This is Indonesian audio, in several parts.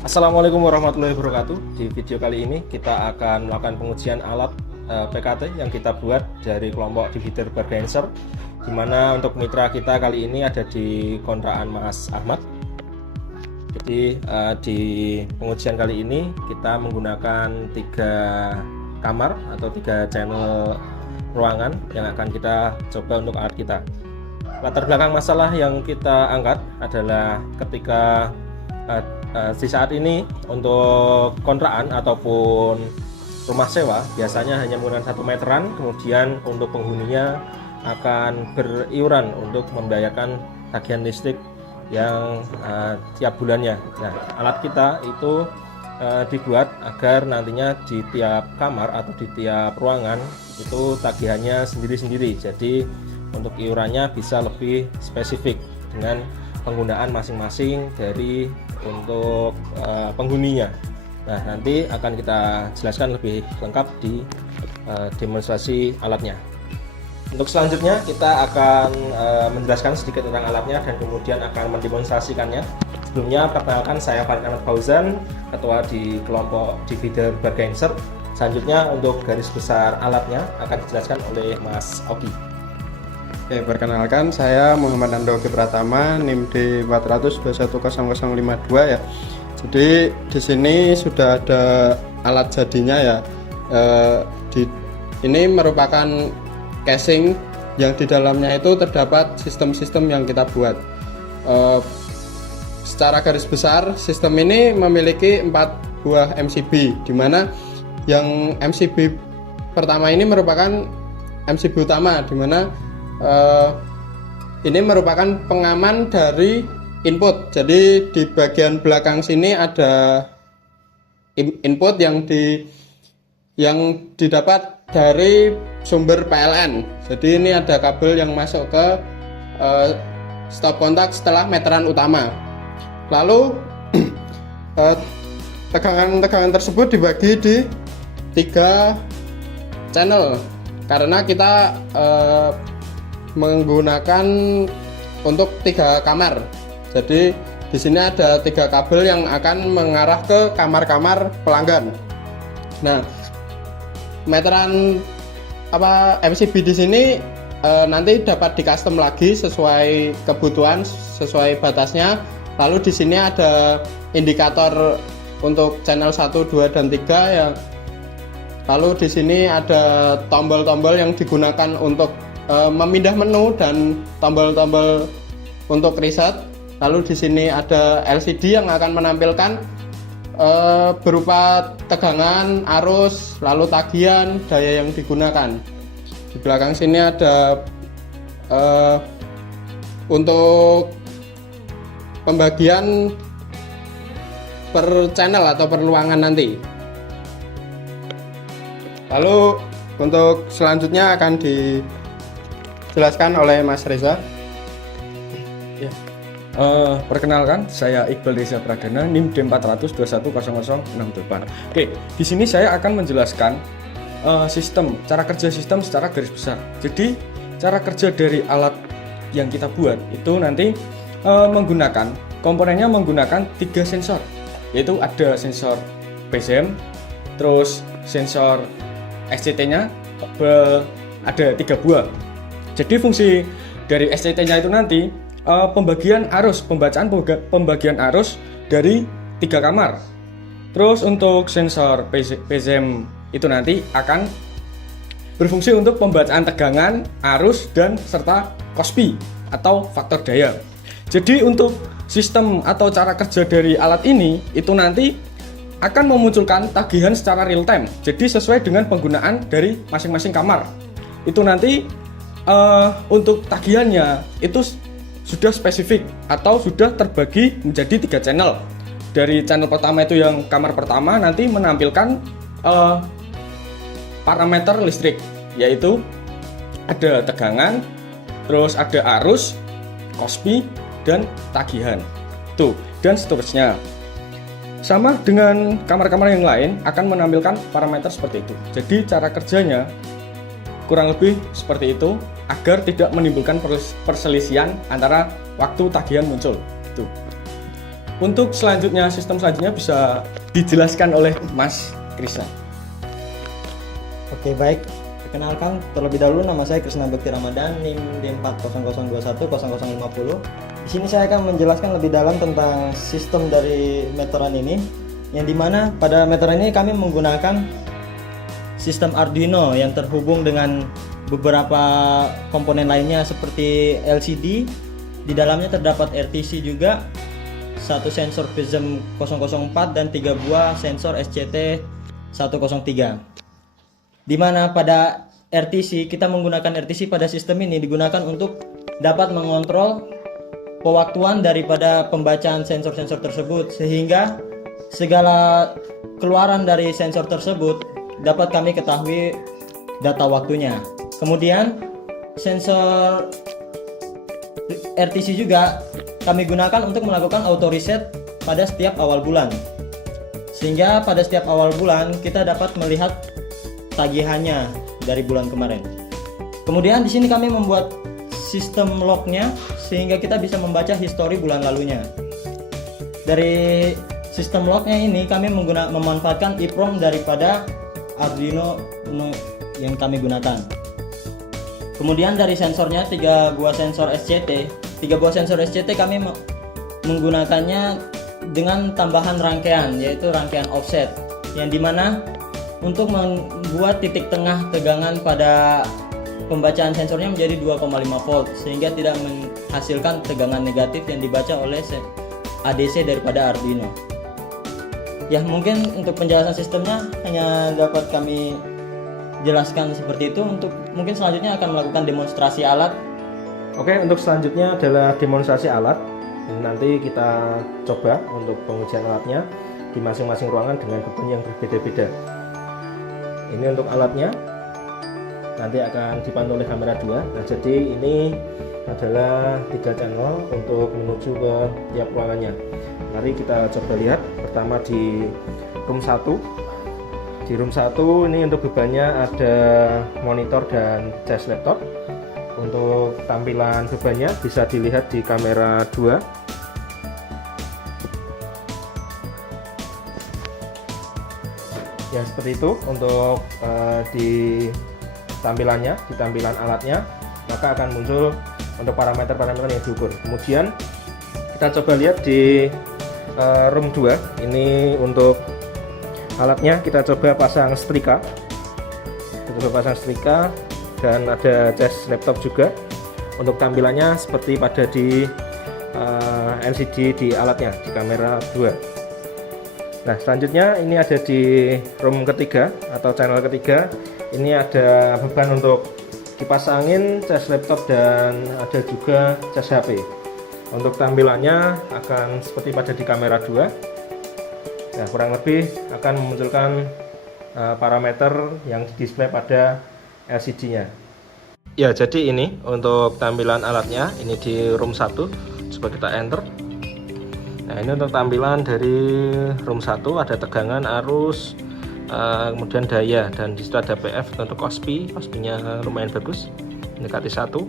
Assalamualaikum warahmatullahi wabarakatuh. Di video kali ini kita akan melakukan pengujian alat PKT yang kita buat dari kelompok divider bargainser, di mana untuk mitra kita kali ini ada di kontrakan Mas Ahmad. Jadi di pengujian kali ini kita menggunakan 3 kamar atau 3 channel ruangan yang akan kita coba untuk alat kita. Latar belakang masalah yang kita angkat adalah ketika di saat ini untuk kontrakan ataupun rumah sewa biasanya hanya menggunakan 1 meteran, kemudian untuk penghuninya akan beriuran untuk membayarkan tagihan listrik yang tiap bulannya. Nah, alat kita itu dibuat agar nantinya di tiap kamar atau di tiap ruangan itu tagihannya sendiri-sendiri, jadi untuk iurannya bisa lebih spesifik dengan penggunaan masing-masing dari untuk penghuninya. Nah, nanti akan kita jelaskan lebih lengkap di demonstrasi alatnya. Untuk selanjutnya kita akan menjelaskan sedikit tentang alatnya dan kemudian akan mendemonstrasikannya. Sebelumnya perkenalkan, saya Farid Ahmad Fauzan, ketua di kelompok divider bargainser. Selanjutnya untuk garis besar alatnya akan dijelaskan oleh Mas Oki. Oke, perkenalkan saya Muhammad Ando Oki Pratama, NIM D400210052 ya. Jadi di sini sudah ada alat jadinya ya. Ini merupakan casing yang di dalamnya itu terdapat sistem-sistem yang kita buat. Secara garis besar sistem ini memiliki 4 buah MCB, di mana yang MCB pertama ini merupakan MCB utama, di mana ini merupakan pengaman dari input. Jadi di bagian belakang sini ada input yang didapat dari sumber PLN. Jadi ini ada kabel yang masuk ke stop kontak setelah meteran utama. Lalu tegangan tersebut dibagi di 3 channel karena kita menggunakan untuk 3 kamar. Jadi di sini ada 3 kabel yang akan mengarah ke kamar-kamar pelanggan. Nah, meteran MCB di sini nanti dapat di custom lagi sesuai kebutuhan, sesuai batasnya. Lalu di sini ada indikator untuk channel 1, 2 dan 3 ya. Lalu di sini ada tombol-tombol yang digunakan untuk memindah menu dan tombol-tombol untuk reset. Lalu di sini ada LCD yang akan menampilkan berupa tegangan, arus, lalu tagihan, daya yang digunakan. Di belakang sini ada untuk pembagian per channel atau per ruangan nanti. Lalu untuk selanjutnya akan dijelaskan oleh Mas Reza. Ya. Perkenalkan, saya Iqbal Reza Pradana, NIM D400210068. Oke, di sini saya akan menjelaskan cara kerja sistem secara garis besar. Jadi, cara kerja dari alat yang kita buat itu nanti komponennya menggunakan 3 sensor, yaitu ada sensor PCM, terus sensor SCT-nya ada 3 buah. Jadi fungsi dari SCT-nya itu nanti pembagian arus dari 3 kamar. Terus untuk sensor PCM itu nanti akan berfungsi untuk pembacaan tegangan, arus, dan serta KOSPI atau faktor daya. Jadi untuk sistem atau cara kerja dari alat ini itu nanti akan memunculkan tagihan secara real time. Jadi sesuai dengan penggunaan dari masing-masing kamar. Itu nanti untuk tagihannya itu sudah spesifik atau sudah terbagi menjadi 3 channel. Dari channel pertama itu yang kamar pertama nanti menampilkan parameter listrik, yaitu ada tegangan, terus ada arus, KOSPI, dan tagihan. Tuh, dan seterusnya. Sama dengan kamar-kamar yang lain akan menampilkan parameter seperti itu. Jadi cara kerjanya kurang lebih seperti itu agar tidak menimbulkan perselisihan antara waktu tagihan muncul. Tuh. Untuk sistem selanjutnya bisa dijelaskan oleh Mas Krishna. Oke, baik. Perkenalkan, terlebih dahulu nama saya Krisna Bekti Ramadan, NIM D400210050. Di sini saya akan menjelaskan lebih dalam tentang sistem dari meteran ini, yang dimana pada meteran ini kami menggunakan sistem Arduino yang terhubung dengan beberapa komponen lainnya seperti LCD. Di dalamnya terdapat RTC juga, satu sensor PISM 004 dan 3 buah sensor SCT 103. Di mana pada RTC, kita menggunakan RTC pada sistem ini digunakan untuk dapat mengontrol pewaktuan daripada pembacaan sensor-sensor tersebut, sehingga segala keluaran dari sensor tersebut dapat kami ketahui data waktunya. Kemudian sensor RTC juga kami gunakan untuk melakukan auto reset pada setiap awal bulan, sehingga pada setiap awal bulan kita dapat melihat tagihannya dari bulan kemarin. Kemudian di sini kami membuat sistem lognya sehingga kita bisa membaca histori bulan lalunya. Dari sistem lognya ini kami memanfaatkan EEPROM daripada Arduino yang kami gunakan. Kemudian dari sensornya 3 buah sensor SCT kami menggunakannya dengan tambahan rangkaian, yaitu rangkaian offset, yang dimana untuk membuat titik tengah tegangan pada pembacaan sensornya menjadi 2,5 volt, sehingga tidak menghasilkan tegangan negatif yang dibaca oleh ADC daripada Arduino. Ya, mungkin untuk penjelasan sistemnya hanya dapat kami jelaskan seperti itu. Untuk mungkin selanjutnya akan melakukan demonstrasi alat. Oke, untuk selanjutnya adalah demonstrasi alat. Nanti kita coba untuk pengujian alatnya di masing-masing ruangan dengan beban yang berbeda-beda. Ini untuk alatnya, nanti akan dipandu oleh kamera 2. Nah, jadi ini adalah 3 channel untuk menuju ke tiap ruangannya. Mari kita coba lihat. Pertama di room 1. Di room 1 ini untuk bebannya ada monitor dan cas laptop. Untuk tampilan bebannya bisa dilihat di kamera 2. Ya, seperti itu untuk di tampilannya, di tampilan alatnya, maka akan muncul untuk parameter-parameter yang diukur. Kemudian kita coba lihat di room 2. Ini untuk alatnya kita coba pasang setrika. Dan ada cas laptop juga. Untuk tampilannya seperti pada di LCD di alatnya, di kamera 2. Nah, selanjutnya ini ada di room ketiga atau channel ketiga. Ini ada beban untuk kipas angin, cas laptop, dan ada juga cas HP. Untuk tampilannya akan seperti pada di kamera 2. Nah, kurang lebih akan memunculkan parameter yang display pada LCD-nya. Ya, jadi ini untuk tampilan alatnya. Ini di room 1. Coba kita enter. Nah, ini untuk tampilan dari room 1, ada tegangan, arus, kemudian daya, dan di situ ada PF untuk OSPI-nya lumayan bagus, mendekati 1.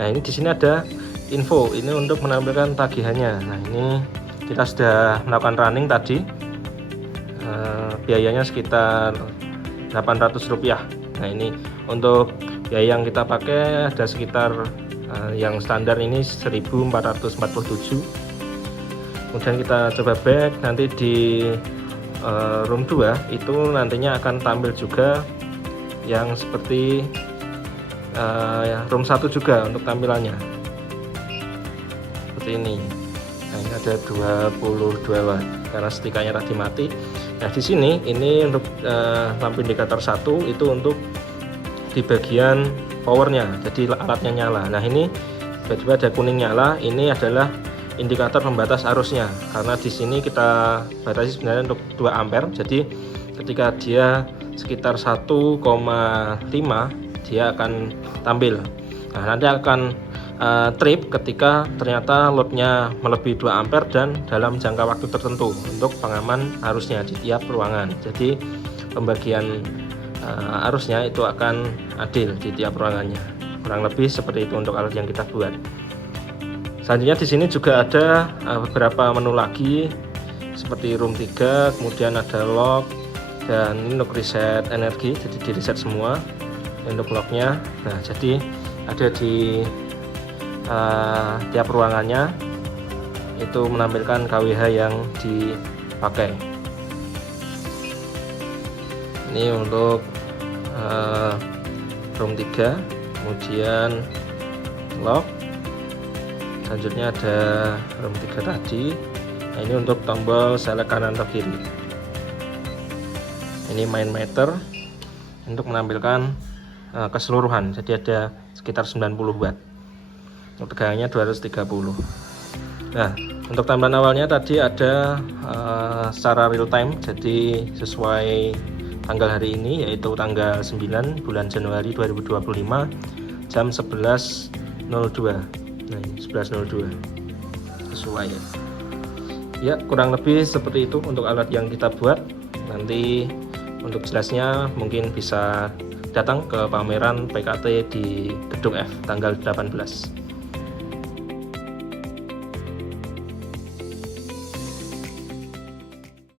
Nah, ini di sini ada info, ini untuk menampilkan tagihannya. Nah, ini kita sudah melakukan running tadi, biayanya sekitar Rp800. Nah, ini untuk biaya yang kita pakai ada sekitar yang standar ini 1.447. Kemudian kita coba back, nanti di room 2 itu nantinya akan tampil juga yang seperti room 1 juga untuk tampilannya seperti ini. Nah, ini ada 22 watt karena setikanya tadi mati. Nah, di sini ini untuk lampu indikator 1 itu untuk di bagian powernya, jadi alatnya nyala. Nah, ini tiba-tiba ada kuning nyala, ini adalah indikator pembatas arusnya, karena di sini kita batasi sebenarnya untuk 2 ampere. Jadi ketika dia sekitar 1,5 dia akan tampil. Nah, nanti akan trip ketika ternyata loadnya melebihi 2 ampere dan dalam jangka waktu tertentu untuk pengaman arusnya di tiap ruangan. Jadi pembagian arusnya itu akan adil di tiap ruangannya. Kurang lebih seperti itu untuk alat yang kita buat. Selanjutnya di sini juga ada beberapa menu lagi seperti room 3, kemudian ada log, dan ini untuk reset energi, jadi di reset semua. Ini untuk lognya. Nah, jadi ada di tiap ruangannya itu menampilkan KWH yang dipakai. Ini untuk room 3, kemudian log. Selanjutnya ada room 3 tadi. Nah, ini untuk tombol select kanan atau kiri. Ini main meter untuk menampilkan keseluruhan, jadi ada sekitar 90 watt. Untuk tegangannya 230. Nah, untuk tampilan awalnya tadi ada secara real time, jadi sesuai tanggal hari ini, yaitu tanggal 9 bulan Januari 2025 jam 11.02. Nah, ini 11.02 sesuai ya. Ya, kurang lebih seperti itu untuk alat yang kita buat. Nanti untuk jelasnya mungkin bisa datang ke pameran PKT di Gedung F tanggal 18.